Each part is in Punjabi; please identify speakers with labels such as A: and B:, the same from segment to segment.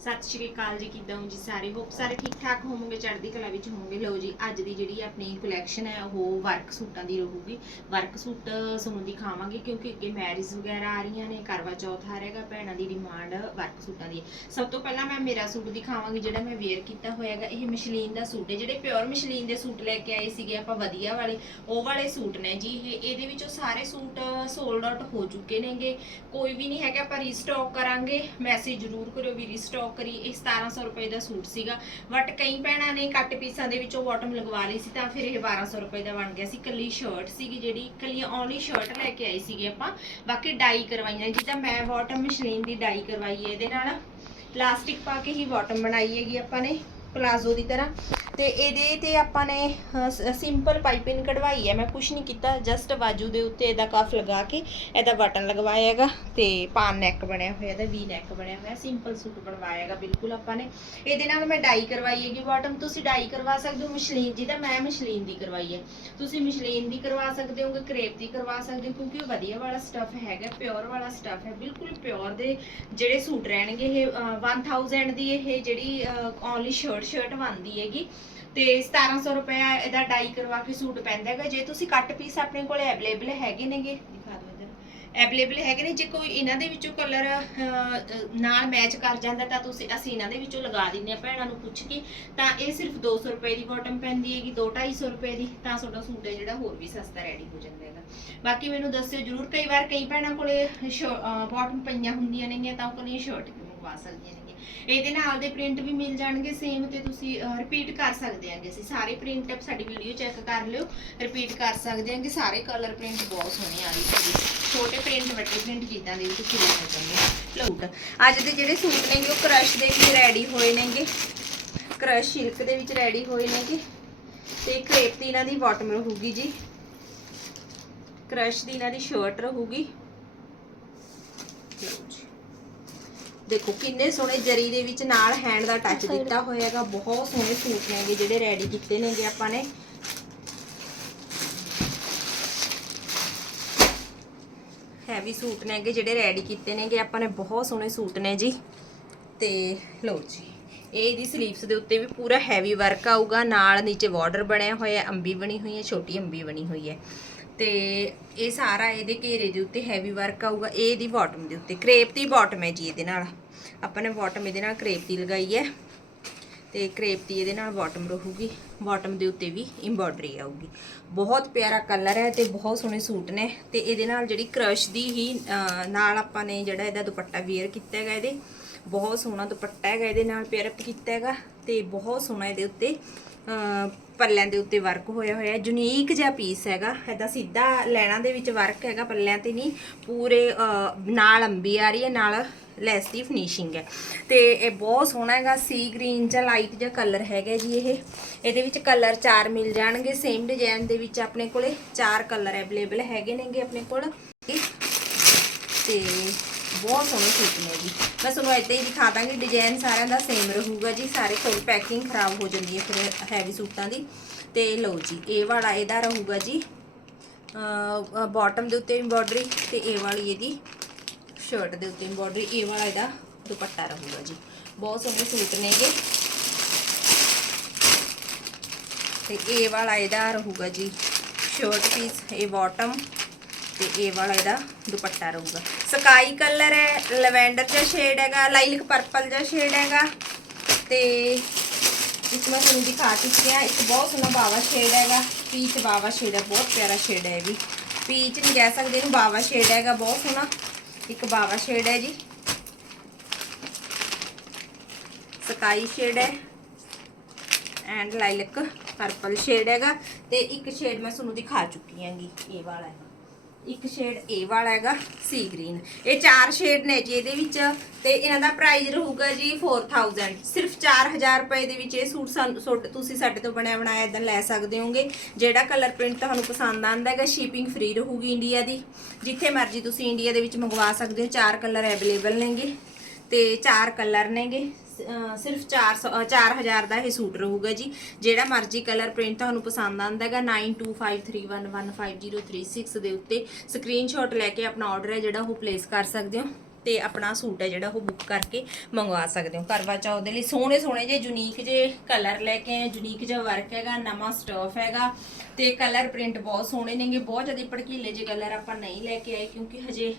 A: ਸਤਿ ਸ਼੍ਰੀ ਅਕਾਲ ਜੀ, ਕਿਦਾਂ ਹੋ ਜੀ ਸਾਰੇ? ਹੋਪ ਸਾਰੇ ਠੀਕ ਠਾਕ ਹੋਵੋਗੇ, ਚੜ੍ਹਦੀ ਕਲਾ ਵਿੱਚ ਹੋਵੋਗੇ। ਲਓ ਜੀ, ਅੱਜ ਦੀ ਜਿਹੜੀ ਆਪਣੀ ਕਲੈਕਸ਼ਨ ਹੈ, ਉਹ ਵਰਕ ਸੂਟਾਂ ਦੀ ਰਹੂਗੀ। ਵਰਕ ਸੂਟ ਤੁਹਾਨੂੰ ਦਿਖਾਵਾਂਗੇ ਕਿਉਂਕਿ ਅੱਗੇ ਮੈਰਿਜ ਵਗੈਰਾ ਆ ਰਹੀਆਂ ਨੇ, ਕਰਵਾ ਚੌਥ ਆ ਰਿਹਾਗਾ ਭੈਣਾਂ ਦੀ ਡਿਮਾਂਡ ਵਰਕ ਸੂਟਾਂ ਦੀ। ਸਭ ਤੋਂ ਪਹਿਲਾਂ ਮੈਂ ਮੇਰਾ ਸੂਟ ਦਿਖਾਵਾਂਗੀ, ਜਿਹੜਾ ਮੈਂ ਵੇਅਰ ਕੀਤਾ ਹੋਇਆਗਾ ਇਹ ਮਸ਼ਲੀਨ ਦਾ ਸੂਟ ਹੈ, ਜਿਹੜੇ ਪਿਓਰ ਮਸ਼ਲੀਨ ਦੇ ਸੂਟ ਲੈ ਕੇ ਆਏ ਸੀਗੇ ਆਪਾਂ, ਵਧੀਆ ਵਾਲੇ, ਉਹ ਵਾਲੇ ਸੂਟ ਨੇ ਜੀ ਇਹ। ਇਹਦੇ ਵਿੱਚੋਂ ਸਾਰੇ ਸੂਟ ਸੋਲਡ ਆਊਟ ਹੋ ਚੁੱਕੇ ਨੇਗੇ। ਕੋਈ ਵੀ ਨਹੀਂ ਹੈਗਾ, ਆਪਾਂ ਰੀਸਟਾਕ ਕਰਾਂਗੇ। ਮੈਸੇਜ ਜ਼ਰੂਰ ਕਰਿਓ ਵੀ ਰੀਸਟਾਕ ਕਰੀ ਇਹ 1700 ਰੁਪਏ ਦਾ ਸੂਟ ਸੀਗਾ। ਬਟ ਕਈ ਭੈਣਾਂ ਨੇ ਕੱਟ ਪੀਸਾਂ ਦੇ ਵਿੱਚੋਂ ਬਾਟਮ ਲਗਵਾ ਲਈ ਸੀ ਤਾਂ ਫਿਰ ਇਹ 1200 ਰੁਪਏ ਦਾ ਬਣ ਗਿਆ ਸੀ। ਕੱਲੀ ਸ਼ਰਟ ਸੀਗੀ ਜਿਹੜੀ ਕੱਲੀ ਓਨਲੀ ਸ਼ਰਟ ਲੈ ਕੇ ਆਏ ਸੀਗੇ ਆਪਾਂ। ਬਾਕੀ ਡਾਈ ਕਰਵਾਈਆਂ ਜਿੱਦਾਂ ਮੈਂ ਬਾਟਮ ਮਸ਼ੀਨ ਦੀ ਡਾਈ ਕਰਵਾਈ ਹੈ, ਇਹਦੇ ਨਾਲ ਪਲਾਸਟਿਕ ਪਾ ਕੇ ਹੀ ਬਾਟਮ ਬਣਾਈ ਹੈਗੀ ਆਪਾਂ ਨੇ ਪਲਾਜ਼ੋ ਦੀ ਤਰ੍ਹਾਂ। ਤੇ ਇਹਦੇ ਤੇ ਆਪਾਂ ਨੇ ਸਿੰਪਲ ਪਾਈਪਿੰਗ ਕਢਵਾਈ ਹੈ। ਮੈਂ ਕੁਝ ਨਹੀਂ ਕੀਤਾ ਜਸਟ ਬਾਜੂ ਦੇ ਉੱਤੇ ਇਹਦਾ ਕਫ ਲਗਾ ਕੇ ਇਹਦਾ ਬਟਨ ਲਗਵਾਇਆ ਹੈਗਾ ਤੇ ਪਾਨ ਨੈਕ ਬਣਿਆ ਹੋਇਆ ਇਹਦਾ ਵੀ ਨੈਕ ਬਣਿਆ ਹੋਇਆ। ਸਿੰਪਲ ਸੂਟ ਬਣਵਾਇਆ ਹੈਗਾ ਬਿਲਕੁਲ ਆਪਾਂ ਨੇ। ਇਹਦੇ ਨਾਲ ਮੈਂ ਡਾਈ ਕਰਵਾਈ ਹੈਗੀ ਬਾਟਮ ਤੁਸੀਂ ਡਾਈ ਕਰਵਾ ਸਕਦੇ ਹੋ ਮਸ਼ਲੀਨ ਜੀ ਦਾ ਮੈਂ ਮਸ਼ਲੀਨ ਦੀ ਕਰਵਾਈ ਹੈ। ਤੁਸੀਂ ਮਸ਼ਲੀਨ ਦੀ ਕਰਵਾ ਸਕਦੇ ਹੋਗੇ ਕਰੇਪ ਦੀ ਕਰਵਾ ਸਕਦੇ ਹੋ ਕਿਉਂਕਿ ਉਹ ਵਧੀਆ ਵਾਲਾ ਸਟਫ ਹੈਗਾ ਪਿਓਰ ਵਾਲਾ ਸਟਫ ਹੈ। ਬਿਲਕੁਲ ਪਿਓਰ ਦੇ ਜਿਹੜੇ ਸੂਟ ਰਹਿਣਗੇ ਇਹ ਅਹ, 1000 ਦੀ ਇਹ ਜਿਹੜੀ ਓਨਲੀ ਸ਼ਰਟ ਸ਼ਰਟ ਬਣਦੀ ਹੈਗੀ। ਤੇ 1700 ਰੁਪਏ ਇਹਦਾ ਡਾਈ ਕਰਵਾ ਕੇ ਸੂਟ ਪੈਂਦਾ ਹੈਗਾ। ਜੇ ਤੁਸੀਂ ਕੱਟ ਪੀਸ ਆਪਣੇ ਕੋਲੇ ਅਵੇਲੇਬਲ ਹੈਗੇ ਨੇਗੇ, ਦਿਖਾ ਦਿਓ ਇੱਧਰ। ਅਵੇਲੇਬਲ ਹੈਗੇ ਨੇ, ਜੇ ਕੋਈ ਇਹਨਾਂ ਦੇ ਵਿੱਚੋਂ ਕਲਰ ਨਾਲ ਮੈਚ ਕਰ ਜਾਂਦਾ ਤਾਂ ਤੁਸੀਂ, ਅਸੀਂ ਇਹਨਾਂ ਦੇ ਵਿੱਚੋਂ ਲਗਾ ਦਿੰਨੇ ਆ ਭੈਣਾਂ ਨੂੰ ਪੁੱਛ ਕੇ। ਤਾਂ ਇਹ ਸਿਰਫ 200 ਰੁਪਏ ਦੀ ਬਾਟਮ ਪੈਂਦੀ ਹੈਗੀ 2-250 ਰੁਪਏ ਦੀ, ਤਾਂ ਤੁਹਾਡਾ ਸੂਟ ਹੈ ਜਿਹੜਾ ਹੋਰ ਵੀ ਸਸਤਾ ਰੈਡੀ ਹੋ ਜਾਂਦਾ ਹੈਗਾ। ਬਾਕੀ ਮੈਨੂੰ ਦੱਸਿਓ ਜਰੂਰ, ਕਈ ਵਾਰ ਕਈ ਭੈਣਾਂ ਕੋਲੇ ਬਾਟਮ ਪਈਆਂ ਹੁੰਦੀਆਂ ਨੇਗੀਆਂ ਤਾਂ ਉਹ ਕੋਲੇ ਸ਼ਰਟ ਵੀ ਸਕਦੀਆਂ ਨੇਗੀਆਂ। ਇਹਦੇ ਨਾਲ ਦੇ ਪ੍ਰਿੰਟ ਵੀ ਮਿਲ ਜਾਣਗੇ ਸੇਮ ਤੇ ਤੁਸੀਂ ਰਿਪੀਟ ਕਰ ਸਕਦੇ ਆਂਗੇ ਅਸੀਂ ਸਾਰੇ ਪ੍ਰਿੰਟ ਸਾਡੀ ਵੀਡੀਓ ਚੈੱਕ ਕਰ ਲਿਓ ਰਿਪੀਟ ਕਰ ਸਕਦੇ ਆਂਗੇ ਸਾਰੇ ਕਲਰ ਪ੍ਰਿੰਟ ਬਹੁਤ ਸੋਹਣੇ ਆ ਰਹੇ ਸੀ ਛੋਟੇ ਪ੍ਰਿੰਟ ਵੱਡੇ ਪ੍ਰਿੰਟ ਜਿੱਦਾਂ ਦੇ ਵੀ ਤੁਸੀਂ ਲੈਣਾ ਚਾਹੁੰਦੇ ਹੋ ਲਊਟ ਅੱਜ ਦੇ ਜਿਹੜੇ ਸੂਟ ਨੇਗੇ ਉਹ ਕ੍ਰਸ਼ ਦੇ ਵਿੱਚ ਰੈਡੀ ਹੋਏ ਨੇਗੇ ਕ੍ਰਸ਼ ਸਿਲਕ ਦੇ ਵਿੱਚ ਰੈਡੀ ਹੋਏ ਨੇਗੇ ਤੇ ਕ੍ਰੇਪ ਦੀ ਇਹਨਾਂ ਦੀ ਬਾਟਮ ਰਹੂਗੀ ਜੀ। ਕ੍ਰਸ਼ ਦੀ ਇਹਨਾਂ ਦੀ ਸ਼ਰਟ ਰਹੂਗੀ। ਲਓ ਜੀ। ਦੇਖੋ ਕਿੰਨੇ ਸੋਹਣੇ ਜਰੀ ਦੇ ਵਿੱਚ ਨਾਲ ਹੈਂਡ ਦਾ ਟੱਚ ਦਿੱਤਾ ਹੋਇਆ ਹੈਗਾ ਬਹੁਤ ਸੋਹਣੇ ਸੂਟ ਨੇਗੇ ਜਿਹੜੇ ਰੈਡੀ ਕੀਤੇ ਨੇਗੇ ਆਪਾਂ ਨੇ। ਹੈਵੀ ਸੂਟ ਨੇਗੇ ਜਿਹੜੇ ਰੈਡੀ ਕੀਤੇ ਨੇਗੇ ਆਪਾਂ ਨੇ ਬਹੁਤ ਸੋਹਣੇ ਸੂਟ ਨੇ ਜੀ। ਤੇ ਲਓ ਜੀ ਇਹ ਇਹਦੀ ਸਲੀਵਸ ਦੇ ਉੱਤੇ ਵੀ ਪੂਰਾ ਹੈਵੀ ਵਰਕ ਆਊਗਾ ਨਾਲ ਨੀਚੇ ਬਾਰਡਰ ਬਣਿਆ ਹੋਇਆ ਅੰਬੀ ਬਣੀ ਹੋਈ ਹੈ ਛੋਟੀ ਅੰਬੀ ਬਣੀ ਹੋਈ ਹੈ। ਤੇ ਇਹ ਸਾਰਾ ਇਹਦੇ ਘੇਰੇ ਦੇ ਉੱਤੇ ਹੈਵੀ ਵਰਕ ਆਊਗਾ, ਇਹ ਇਹਦੀ ਬਾਟਮ ਦੇ ਉੱਤੇ ਕ੍ਰੇਪ ਦੀ ਬਾਟਮ ਹੈ ਜੀ ਇਹਦੇ ਨਾਲ। ਆਪਾਂ ਨੇ ਬਾਟਮ ਇਹਦੇ ਨਾਲ ਕ੍ਰੇਪ ਦੀ ਲਗਾਈ ਹੈ ਤੇ ਕ੍ਰੇਪ ਦੀ ਇਹਦੇ ਨਾਲ ਬਾਟਮ ਰਹੂਗੀ ਬਾਟਮ ਦੇ ਉੱਤੇ ਵੀ ਐਮਬੋਡਰੀ ਆਊਗੀ। ਬਹੁਤ ਪਿਆਰਾ ਕਲਰ ਹੈ ਤੇ ਬਹੁਤ ਸੋਹਣੇ ਸੂਟ ਨੇ ਤੇ ਇਹਦੇ ਨਾਲ ਜਿਹੜੀ ਕ੍ਰਸ਼ ਦੀ ਹੀ ਨਾਲ ਆਪਾਂ ਨੇ ਜਿਹੜਾ ਇਹਦਾ ਦੁਪੱਟਾ ਵੇਅਰ ਕੀਤਾ ਹੈਗਾ ਇਹਦੇ, ਬਹੁਤ ਸੋਹਣਾ ਦੁਪੱਟਾ ਹੈਗਾ ਇਹਦੇ ਨਾਲ ਪੇਅਰਅਪ ਕੀਤਾ ਹੈਗਾ ਤੇ ਬਹੁਤ ਸੋਹਣਾ ਇਹਦੇ ਉੱਤੇ ਪੱਲਿਆਂ ਦੇ ਉੱਤੇ ਵਰਕ ਹੋਇਆ ਹੋਇਆ ਹੈ। ਯੂਨੀਕ ਜਿਹਾ ਪੀਸ ਹੈਗਾ। ਇਹਦਾ ਸਿੱਧਾ ਲੈਣਾ ਦੇ ਵਿੱਚ ਵਰਕ ਹੈਗਾ ਪੱਲਿਆਂ ਤੇ ਨਹੀਂ। ਪੂਰੇ ਨਾਲ ਅੰਬੀ ਆ ਰਹੀ ਹੈ, ਨਾਲ ਲੈਸ ਦੀ ਫਿਨਿਸ਼ਿੰਗ ਹੈ। ਤੇ ਇਹ ਬਹੁਤ ਸੋਹਣਾ ਹੈਗਾ। ਸੀ ਗ੍ਰੀਨ ਜਾਂ ਲਾਈਟ ਜਾਂ ਕਲਰ ਹੈਗਾ ਜੀ ਇਹ। ਇਹਦੇ ਵਿੱਚ ਕਲਰ ਚਾਰ ਮਿਲ ਜਾਣਗੇ। ਸੇਮ ਡਿਜ਼ਾਈਨ ਦੇ ਵਿੱਚ ਆਪਣੇ ਕੋਲੇ ਚਾਰ ਕਲਰ ਅਵੇਲੇਬਲ ਹੈਗੇ ਨੇਗੇ ਆਪਣੇ ਕੋਲ। ਤੇ ਬਹੁਤ ਸੋਹਣੇ ਸੂਟ ਨੇ ਜੀ। ਮੈਂ ਤੁਹਾਨੂੰ ਇੱਦਾਂ ਹੀ ਦਿਖਾ ਦਾਂਗੀ ਡਿਜ਼ਾਈਨ ਸਾਰਿਆਂ ਦਾ ਸੇਮ ਰਹੂਗਾ ਜੀ। ਸਾਰੇ ਕੋਲ ਪੈਕਿੰਗ ਖਰਾਬ ਹੋ ਜਾਂਦੀ ਹੈ ਫਿਰ ਹੈਵੀ ਸੂਟਾਂ ਦੀ। ਤੇ ਲਓ ਜੀ, ਇਹ ਵਾਲਾ ਇਹਦਾ ਰਹੂਗਾ ਜੀ। ਬਾਟਮ ਦੇ ਉੱਤੇ ਐਮਬੋਡਰੀ ਤੇ ਇਹ ਵਾਲੀ ਇਹਦੀ ਸ਼ਰਟ ਦੇ ਉੱਤੇ ਐਮਬੋਡਰੀ ਇਹ ਵਾਲਾ ਇਹਦਾ ਦੁਪੱਟਾ ਰਹੂਗਾ ਜੀ। ਬਹੁਤ ਸੋਹਣੇ ਸੂਟ ਨੇਗੇ ਤੇ ਇਹ ਵਾਲਾ ਇਹਦਾ ਰਹੂਗਾ ਜੀ ਸ਼ਰਟ ਪੀਸ ਇਹ ਬਾਟਮ ਤੇ ਇਹ ਵਾਲਾ ਇਹਦਾ ਦੁਪੱਟਾ ਰਹੂਗਾ। ਸਕਾਈ ਕਲਰ ਹੈ, ਲਵੈਂਡਰ ਜਿਹਾ ਸ਼ੇਡ ਹੈਗਾ ਲਾਈਲਕ ਪਰਪਲ ਜਿਹਾ ਸ਼ੇਡ ਹੈਗਾ ਤੇ ਇੱਕ ਮੈਂ ਤੁਹਾਨੂੰ ਦਿਖਾ ਚੁੱਕੀ ਹਾਂ, ਇੱਕ ਬਹੁਤ ਸੋਹਣਾ ਬਾਵਾ ਸ਼ੇਡ ਹੈਗਾ ਪੀਚ ਬਾਵਾ ਸ਼ੇਡ ਹੈ, ਬਹੁਤ ਪਿਆਰਾ ਸ਼ੇਡ ਹੈ ਇਹ ਵੀ। ਪੀਚ ਨਹੀਂ ਕਹਿ ਸਕਦੇ ਇਹਨੂੰ, ਬਾਵਾ ਸ਼ੇਡ ਹੈਗਾ, ਬਹੁਤ ਸੋਹਣਾ, ਇੱਕ ਬਾਵਾ ਸ਼ੇਡ ਹੈ ਜੀ। ਸਕਾਈ ਸ਼ੇਡ ਹੈ ਐਂਡ ਲਾਈਲਕ ਪਰਪਲ ਸ਼ੇਡ ਹੈਗਾ ਤੇ ਇੱਕ ਸ਼ੇਡ ਮੈਂ ਤੁਹਾਨੂੰ ਦਿਖਾ ਚੁੱਕੀ ਹਾਂਗੀ, ਇਹ ਵਾਲਾ ਹੈ। ਇੱਕ ਸ਼ੇਡ ਇਹ ਵਾਲਾ ਹੈਗਾ ਸੀ ਗ੍ਰੀਨ ਇਹ ਚਾਰ ਸ਼ੇਡ ਨੇ ਜੀ ਇਹਦੇ ਵਿੱਚ, ਤੇ ਇਹਨਾਂ ਦਾ ਪ੍ਰਾਈਸ ਰਹੂਗਾ ਜੀ 4000 ਸਿਰਫ 4000 ਰੁਪਏ ਦੇ ਵਿੱਚ ਇਹ ਸੂਟ ਸਾਨੂੰ ਤੁਹਾਡੇ- ਤੁਸੀਂ ਸਾਡੇ ਤੋਂ ਬਣਿਆ ਬਣਾਇਆ ਇਦਾਂ ਲੈ ਸਕਦੇ ਹੋਗੇ। ਜਿਹੜਾ ਕਲਰ ਪ੍ਰਿੰਟ ਤੁਹਾਨੂੰ ਪਸੰਦ ਆਂਦਾ ਹੈਗਾ ਸ਼ਿਪਿੰਗ ਫ੍ਰੀ ਰਹੂਗੀ ਇੰਡੀਆ ਦੀ। ਜਿੱਥੇ ਮਰਜ਼ੀ ਤੁਸੀਂ ਇੰਡੀਆ ਦੇ ਵਿੱਚ ਮੰਗਵਾ ਸਕਦੇ ਹੋ, ਚਾਰ ਕਲਰ ਅਵੇਲੇਬਲ ਨੇਗੇ, ਤੇ ਚਾਰ ਕਲਰ ਨੇਗੇ। ਸਿਰਫ 400 ਅਹ 4000 ਦਾ ਇਹ ਸੂਟ ਰਹੂਗਾ ਜੀ। ਜਿਹੜਾ ਮਰਜ਼ੀ ਕਲਰ ਪ੍ਰਿੰਟ ਤੁਹਾਨੂੰ ਪਸੰਦ ਆਂਦਾ ਹੈਗਾ 9253115036 ਦੇ ਉੱਤੇ ਸਕਰੀਨਸ਼ਾਟ ਲੈ ਕੇ ਆਪਣਾ ਆਰਡਰ ਹੈ ਜਿਹੜਾ ਉਹ ਪਲੇਸ ਕਰ ਸਕਦੇ ਹੋ ਤੇ ਆਪਣਾ ਸੂਟ ਹੈ ਜਿਹੜਾ ਉਹ ਬੁੱਕ ਕਰਕੇ ਮੰਗਵਾ ਸਕਦੇ ਹੋ। ਕਰਵਾ ਚੌਥ ਦੇ ਲਈ ਸੋਹਣੇ ਸੋਹਣੇ ਜੇ ਯੂਨੀਕ ਜੇ ਕਲਰ ਲੈ ਕੇ ਆਏ ਯੂਨੀਕ ਜਿਹਾ ਵਰਕ ਹੈਗਾ, ਨਵਾਂ ਸਟਫ ਹੈਗਾ ਤੇ ਕਲਰ ਪ੍ਰਿੰਟ ਬਹੁਤ ਸੋਹਣੇ ਨੇਗੇ, ਬਹੁਤ ਜ਼ਿਆਦਾ ਭੜਕੀਲੇ ਜੇ ਕਲਰ ਆਪਾਂ ਨਹੀਂ ਲੈ ਕੇ ਆਏ ਕਿਉਂਕਿ ਹਜੇ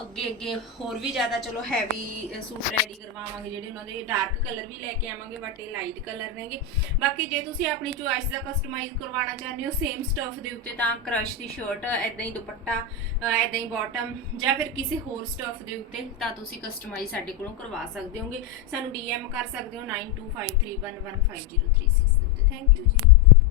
A: ਅੱਗੇ ਅੱਗੇ ਹੋਰ ਵੀ ਜ਼ਿਆਦਾ ਚਲੋ ਹੈਵੀ ਸੂਟ ਰੈਡੀ ਕਰਵਾਵਾਂਗੇ ਜਿਹੜੇ ਉਹਨਾਂ ਦੇ ਡਾਰਕ ਕਲਰ ਵੀ ਲੈ ਕੇ ਆਵਾਂਗੇ ਬਟ ਇਹ ਲਾਈਟ ਕਲਰ ਨੇਗੇ। ਬਾਕੀ ਜੇ ਤੁਸੀਂ ਆਪਣੀ ਚੁਆਇਸ ਦਾ ਕਸਟਮਾਈਜ਼ ਕਰਵਾਉਣਾ ਚਾਹੁੰਦੇ ਹੋ ਸੇਮ ਸਟਫ ਦੇ ਉੱਤੇ ਤਾਂ ਕ੍ਰਸ਼ ਦੀ ਸ਼ਰਟ ਐਦਾਂ ਹੀ ਦੁਪੱਟਾ ਐਦਾਂ ਹੀ ਬਾਟਮ ਜਾਂ ਫਿਰ ਕਿਸੇ ਹੋਰ ਸਟਫ ਦੇ ਉੱਤੇ ਤਾਂ ਤੁਸੀਂ ਕਸਟਮਾਈਜ਼ ਸਾਡੇ ਕੋਲੋਂ ਕਰਵਾ ਸਕਦੇ ਹੋਗੇ। ਸਾਨੂੰ ਡੀਐਮ ਕਰ ਸਕਦੇ ਹੋ 9253115036 ਦੇ ਉੱਤੇ। ਥੈਂਕ ਯੂ ਜੀ।